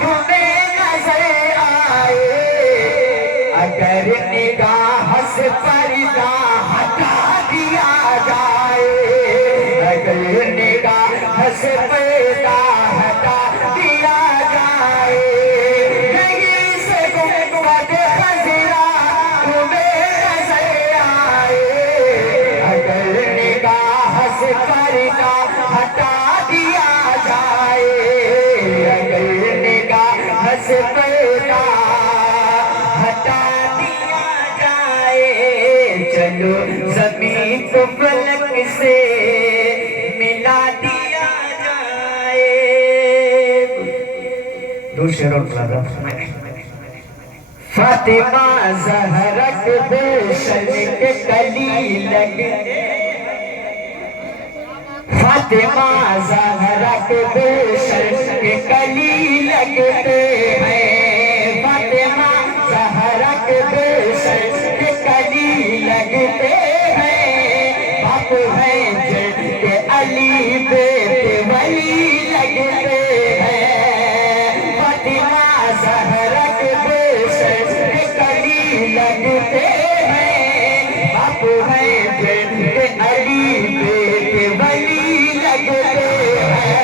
तुम्हें नजर आए। अगर निगाह से पर्दा हटा दिया जाए, अगर निगाह से पर्दा हटा दिया जाए, यहीं से गुंबद खज़रा तुम्हें नजर आए। अगर निगाह से पर्दा हटा दिया जाए, अगर निगाह से पर्दा हटा दिया जाए। चलो ज़मीन को फलक से मिला दिया जाए। दो शेर और फातिमा ज़हरा के गुलशन के कली लगे, फातिमा ज़हरा के गुलशन के कली लगते हैं, फातिमा ज़हरा के गुलशन के कली लगते हैं। बाप है जिनके अली बेटे वली लगते हैं, फातिमा ज़हरा के गुलशन के कली लगते हैं। बाप है जिनके अली बेटे वली लगते हैं।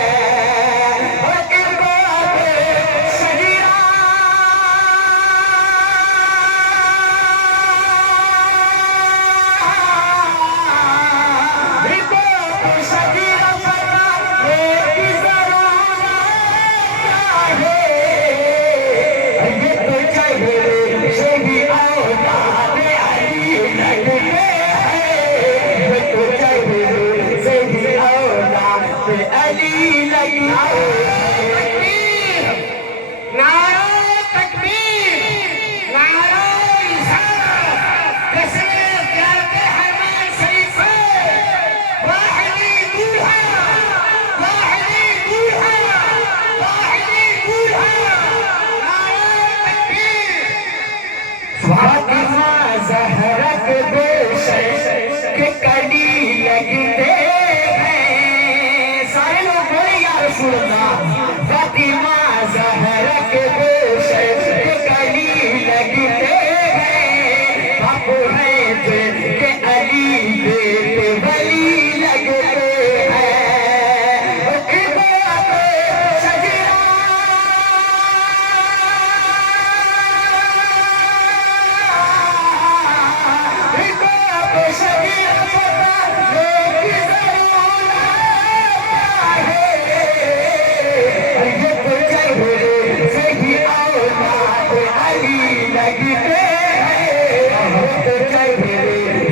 चेहरे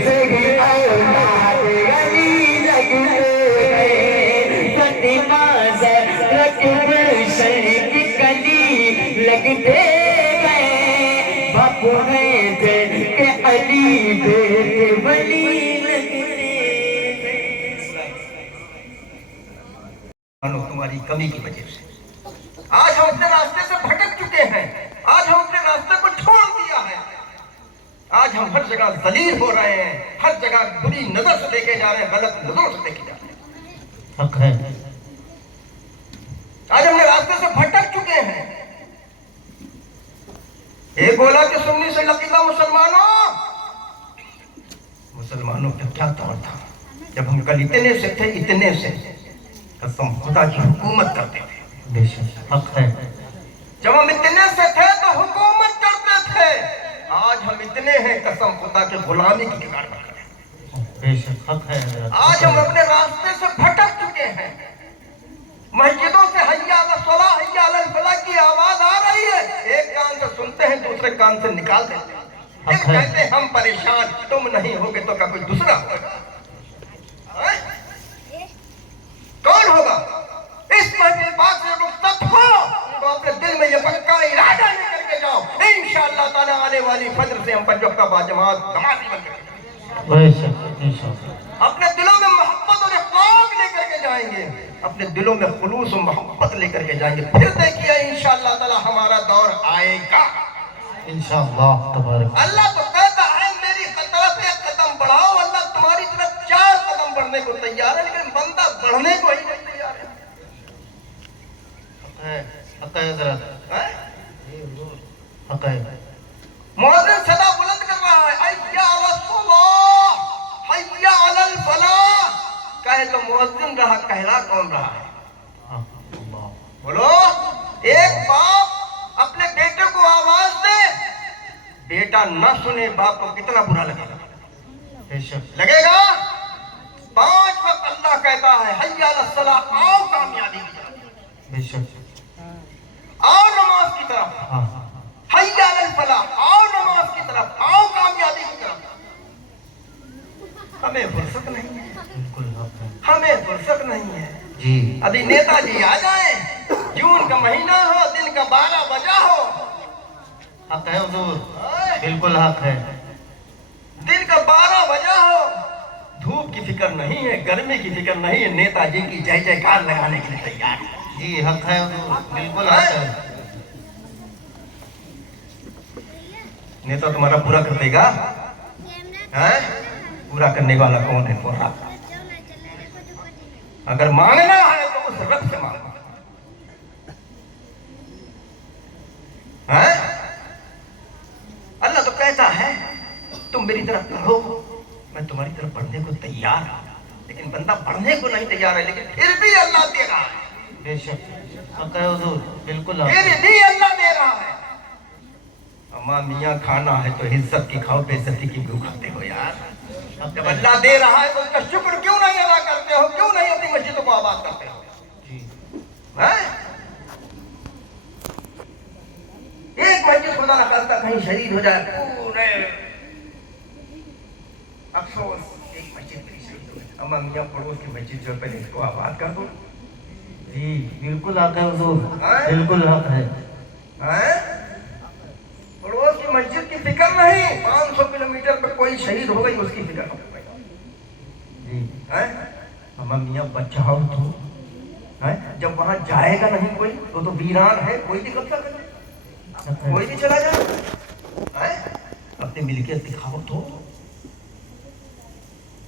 से ही औलाद अली लगते हैं फातिमा ज़हरा के गुलशन की कली लगते हैं बापू है बेटे अली बेटे वली लगते मानो तुम्हारी कमी की वजह से आज हम अपने रास्ते से भटक चुके हैं, आज हम अपने रास्ते को छोड़ दिया है, आज हम हर जगह जलील हो रहे हैं, हर जगह बुरी नजर से देखे जा रहे हैं, गलत नजरों से देखे जा रहे हैं। हक है। आज हमने रास्ते से भटक चुके हैं। एक बोला कि सुन्नी से लकीला मुसलमानों का क्या दौर था जब हम कल इतने से कसम खुदा की हुकूमत करते थे। बेशक हक है। जब हम इतने से थे तो हुकूमत करते थे, आज हम इतने हैं कसम खुदा के गुलामी की किनार पर खड़े हैं। बेशक हक है हजरत। आज हम अपने रास्ते से भटक चुके हैं। मस्जिदों से हय्या अला सलाह हय्या अला फलाह की आवाज आ रही है, एक कान से सुनते हैं दूसरे कान से निकाल देते हैं। फिर कहते हैं हम परेशान, तुम नहीं होगे तो क्या कोई दूसरा होगा? कौन होगा? इस महफिल पाक से रुखसत हो तो अपने दिल में ये पक्का इरादा लेकर के जाओ, इंशाअल्लाह ताला आने वाली फजर से हम पंज वक्त का बाजमात नमाज़ी बन के बेशक इंशाअल्लाह। अपने दिलों में मोहब्बत और इखलास लेकर के जाएंगे, अपने दिलों में खुलूस और मोहब्बत लेकर के जाएंगे। फिर देखिए इंशाअल्लाह ताला हमारा दौर आएगा इंशाअल्लाह तबारक। अल्लाह तो कहता है मेरी तरफ एक कदम बढ़ाओ, अल्लाह तुम्हारी तरफ 4 कदम बढ़ने को तैयार है, लेकिन बंदा बढ़ने को ही नहीं तैयार है। हक है हजरत। हक है। मुअज्जिन सदा बुलंद कर रहा है, हय्या अला सलाह हय्या अलल फलाह। कहे तो मुअज्जिन रहा, कहला कौन रहा है? बोलो। एक बाप अपने बेटे को आवाज दे, बेटा न सुने, बाप को कितना बुरा लगेगा? बेशक लगेगा। 5 वक्त अल्लाह कहता है हय्या अला सलाह, आओ कामयाबी की तरफ, बेशक। आओ नमाज की तरफ, हाँ हय्या अलल फलाह, आओ नमाज की तरफ, आओ कामयाबी की तरफ। हमें फुर्सत नहीं है, बिल्कुल हक है हमें फुर्सत नहीं है। जी। अभी नेताजी आ जाए, जून का महीना हो, दिन का 12 बजा हो, हक है हुजूर, बिल्कुल हक है। दिन का 12 बजा हो, धूप की फिक्र नहीं है, गर्मी की फिक्र नहीं है, नेताजी की जय जयकार लगाने के लिए तैयार है। जी हक है हुजूर, बिल्कुल हक है। नेता तुम्हारा पूरा कर देगा? हैं? पूरा करने वाला कौन है? पूरा अगर मांगना है तो उस रब से मांगो। हैं? अल्लाह तो कहता है तुम मेरी तरफ पढ़ो, मैं तुम्हारी तरफ पढ़ने को तैयार हूं, लेकिन बंदा पढ़ने को नहीं तैयार है, लेकिन फिर भी अल्लाह दे रहा है। बेशक हक है हुजूर, बिल्कुल हक फिर है। भी अल्लाह दे रहा है। अम्मा मियाँ खाना है तो इज्जत की खाओ, बेइज्जती की क्यों खाते हो यार? जब अल्लाह दे रहा है तो उसका शुक्र क्यों नहीं अदा करते हो? क्यों नहीं अपनी मस्जिदों को आबाद करते हो? जी हैं? एक मस्जिद खुदा न करता कहीं शहीद हो जाए, पूरे अफसोस, एक मस्जिद भी शहीद हो गई। अम्मा मियाँ पड़ोस की मस्जिद जो है पहले इसको आबाद कर दो। जी बिल्कुल हक है हुजूर, हैं? बिल्कुल हक है। हैं? पड़ोस की मस्जिद की फिक्र नहीं, 500 किलोमीटर पर कोई शहीद हो गई उसकी फिक्र नहीं। जी हैं? अम्मा मियाँ बचाओ तो, हैं? जब वहां जाएगा नहीं कोई तो वीरान है, कोई भी कब्जा करे, हक है। कोई भी चला जाए। हैं? अपनी मिल्कियत दिखाओ तो,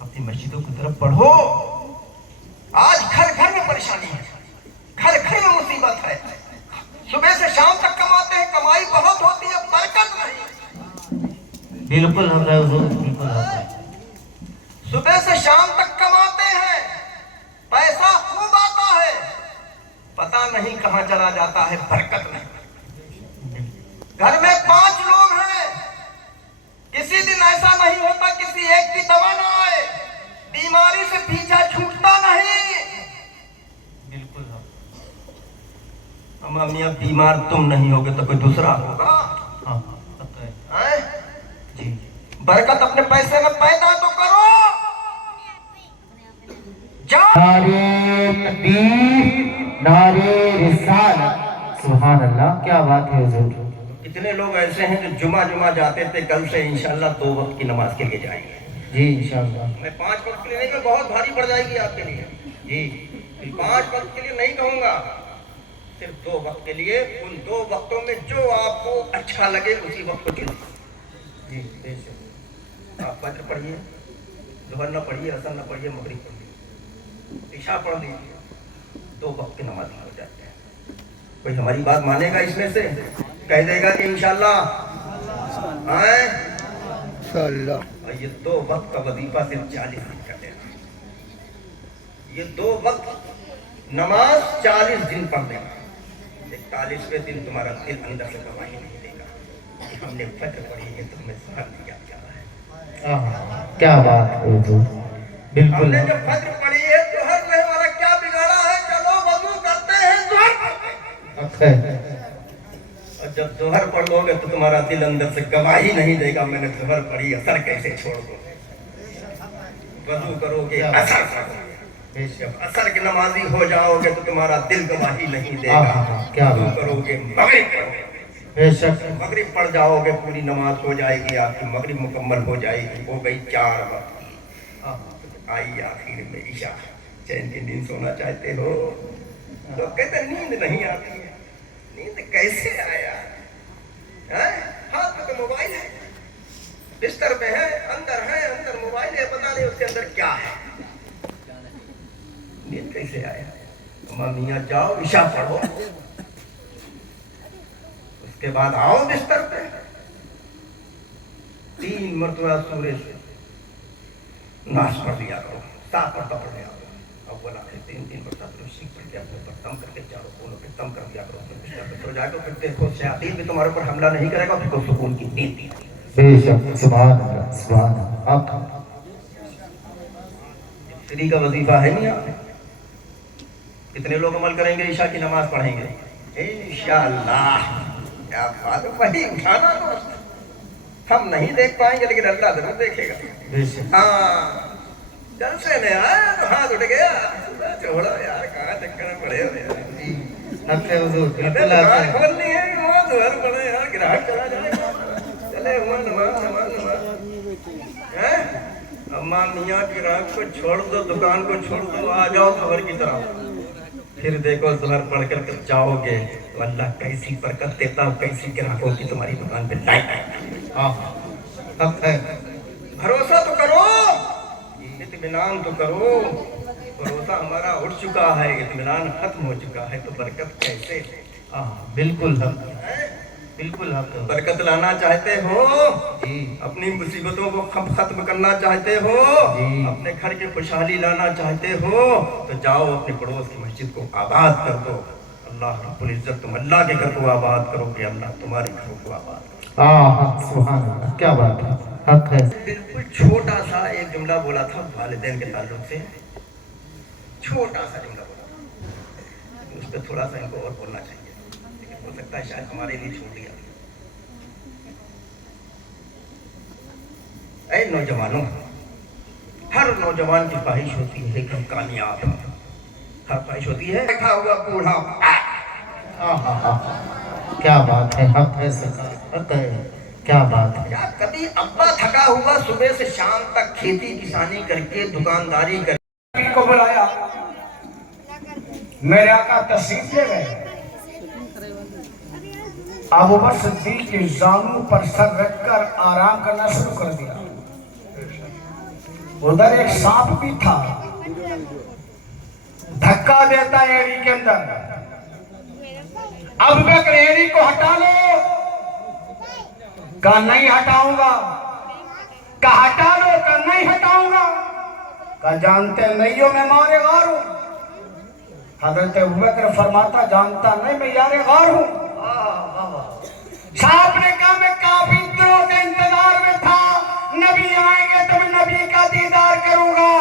अपनी मस्जिदों की तरफ बढ़ो। आज घर घर में परेशानी है, घर घर में मुसीबत है। सुबह से शाम तक कमाते हैं, कमाई बहुत होती है, बरकत नहीं। बिल्कुल हक है हुजूर, बिल्कुल हक है। सुबह से शाम तक कमाते हैं, पैसा खूब आता है, पता नहीं कहां चला जाता है, बरकत नहीं। घर में 5 लोग हैं, किसी दिन ऐसा नहीं होता किसी एक की दवा ना आए, बीमारी से पीछा छूटता नहीं। बिल्कुल हक। अम्मा मियाँ बीमार तुम नहीं होगे तो कोई दूसरा होगा। हाँ हक है। हैं? जी बरकत अपने पैसे में पैदा तो करो। जाओ नारे तकबीर, नारे रिसालत। सुभान अल्लाह, क्या बात है हुजूर। कितने लोग ऐसे हैं जो जुमा जाते थे, कल से इंशाल्लाह 2 वक्त की नमाज के लिए जाएंगे। जी इंशाअल्लाह। मैं 5 वक्त के लिए नहीं, बहुत भारी पड़ जाएगी आपके लिए जी। 5 वक्त के लिए नहीं कहूँगा, सिर्फ 2 वक्त के लिए। उन 2 वक्तों में जो आपको अच्छा लगे उसी वक्त को चुनिए जी। बेशक आप फज्र पढ़िए, ज़ोहर न पढ़िए, असर न पढ़िए, मगरिब पढ़िए, इशा पढ़ लीजिए, 2 वक्त की नमाज हो जाते हैं। कोई हमारी बात मानेगा इसमें से? कह देगा कि इंशाल्लाह आए। और ये 2 वक्त का वजीफा सिर्फ 40 दिन का देना। ये 2 वक्त नमाज 40 दिन पढ़ देना। 41वें दिन तुम्हारा दिल अंदर से गवाही नहीं देगा कि हमने फज्र पढ़ी है, तुम्हें ज़ोहर दिया क्या है। क्या बात है हुजूर, बिल्कुल। हमने जब फज्र पढ़ी है, ज़ोहर में हमारा क्या बिगाड़ा है? चलो वजू करते हैं, ज़ोहर पढ़ते हैं। और जब ज़ोहर पढ़ लोगे तो तुम्हारा दिल अंदर से गवाही नहीं देगा मैंने ज़ोहर पढ़ी, असर कैसे छोड़ दो। वजू करोगे, असर करोगे। जब असर की नमाजी हो जाओगे तो तुम्हारा दिल गवाही नहीं देगा। क्या वजू करोगे, मगरिब करोगे, बेशक मगरिब पढ़ जाओगे, पूरी नमाज हो जाएगी आपकी, मगरिब मुकम्मल हो जाएगी। हो गई 4 वक्त की। आई आखिर में ईशा। चैन की नींद सोना चाहते हो? लोग कहते नींद नहीं आती है। नींद कैसे आया है? हाथ में तो मोबाइल है, बिस्तर में है, अंदर मोबाइल है, पता नहीं उसके अंदर क्या है। नींद कैसे आया? मियाँ जाओ ईशा पढ़ो, उसके बाद आओ बिस्तर पे, 3 मरतबा सूरज से नाश पढ़ लिया करो, 7 मरतबा पढ़ लिया करो। अब बोला 3 मरतबा सीख पढ़ के अपने पर दम करके चारों कोनों पे दम कर दिया करो, अपने बिस्तर पे सो जाएगा। फिर देखो शैतान भी तुम्हारे ऊपर हमला नहीं करेगा, फिर सुकून की नींद दी। बेशक, सुभान अल्लाह, सुभान अल्लाह। आप फ्री का वजीफा है नहीं यहाँ। कितने लोग अमल करेंगे, ईशा की नमाज पढ़ेंगे इंशाअल्लाह। क्या बात है, वही उठाना तो हम नहीं देख पाएंगे लेकिन अल्लाह जरूर देखेगा। बेशक। हाँ, जलसे में आया तो हाथ उठ गया, छोड़ो यार, कहाँ चक्कर में पड़े हो यार। हक है हुजूर, बिल्कुल हक दुकान है। खोलनी है कि वहाँ ज़ोहर पढ़े यार, ग्राहक चला जाएगा। चले हुआ नमाज हैं। अम्मा मियाँ ग्राहक को छोड़ दो, दुकान को छोड़ दो, आ जाओ ज़ोहर की तरफ। फिर देखो ज़ोहर पढ़ कर जाओगे तो अल्लाह कैसी बरकत देता हूँ, कैसी ग्राहकों की तुम्हारी दुकान पे लाइन। हक है। भरोसा तो करो, इत्मीनान तो करो। भरोसा हमारा उठ चुका है, इत्मीनान खत्म हो चुका है, तो बरकत कैसे? बिल्कुल हक है, बिल्कुल हक है। बरकत लाना चाहते हो जी, अपनी मुसीबतों को खत्म करना चाहते हो जी, अपने घर की खुशहाली लाना चाहते हो तो जाओ अपने पड़ोस की मस्जिद को आबाद कर दो। अल्लाह रब्बुल इज्जत तुम अल्लाह के घर को आबाद करोगे, अल्लाह तुम्हारे घरों को आबाद करोगे। सुभान अल्लाह, क्या बात है, हक है। बिल्कुल छोटा सा एक जुमला बोला था वालिदैन के ताल्लुक से, छोटा सा जुमला बोला था, उस पर थोड़ा सा इनको और बोलना चाहिए, लेकिन हो सकता है शायद हमारे लिए छोड़ दिया। ऐ नौजवानों, हर नौजवान की ख्वाहिश होती है कि हम कामयाब हों, हर ख्वाहिश होती है बैठा हुआ बूढ़ा। क्या बात है, हक है सरकार, हक है, क्या बात है। या कभी अब्बा थका हुआ सुबह से शाम तक खेती किसानी करके दुकानदारी करके को बुलाया, मेरे आका तशरीफ ले गए। अबू बकर सिद्दीक के जामों पर सर रखकर आराम करना शुरू कर दिया। उधर एक सांप भी था, धक्का देता एड़ी के अंदर। अबू बकर एड़ी को हटा लो, कहा नहीं हटाऊंगा, कहा हटा लो, कहा नहीं हटाऊंगा, कहा जानते नहीं हो मैं मारे गार हूं। हजरत अबू बकर फरमाता जानता नहीं मैं यारे गार हूं। सांप ने कहा मैं काफी दिनों से इंतजार में था, नबी आएंगे तो मैं नबी का दीदार करूंगा।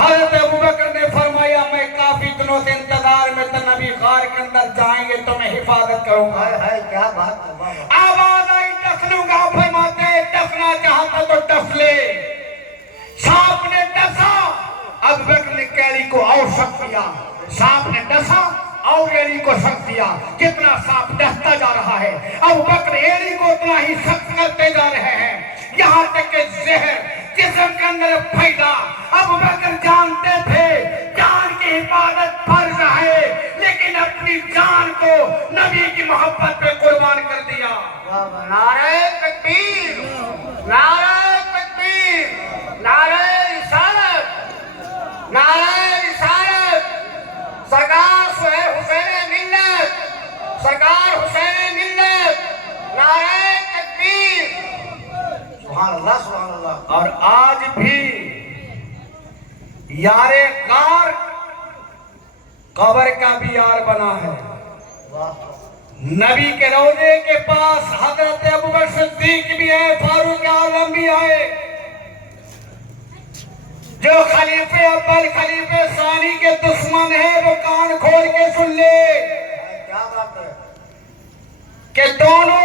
हजरत अबू बकर ने फरमाया मैं काफी दिनों से इंतजार में था, नबी गार के अंदर जाएंगे तो मैं हिफाजत करूंगा। क्या बात है, आवाज आई टकलूंगा, फरमाते डसना चाहता तो डस ले। सांप ने डसा, अबू बकर ने एड़ी को और शक दिया। सांप ने डसा और एड़ी को शक दिया। कितना सांप डसता जा रहा है, अबू बकर एड़ी को उतना ही सख्त करते जा रहे हैं, यहाँ तक कि जहर जिस्म के अंदर फैला। अबू बकर जानते थे जान की हिफाजत फर्ज है, लेकिन अपनी जान को नबी की मोहब्बत पे कुर्बान कर दिया। नारे तकबीर, नारे तकबीर, नारे रिसालत, नारे रिसालत। सरकार हुसैन मिल्लत, सरकार हुसैन मिल्लत, नारे तकबीर। सुभान अल्लाह, सुभान अल्लाह। और आज भी यारे कार कब्र का भी यार बना है। नबी के रोजे के पास हजरत अबू बकर सिद्दीक भी है, फारूक आजम भी है। जो खलीफे अव्वल खलीफे सानी के दुश्मन है, वो कान खोल के सुन ले। क्या बात है कि दोनों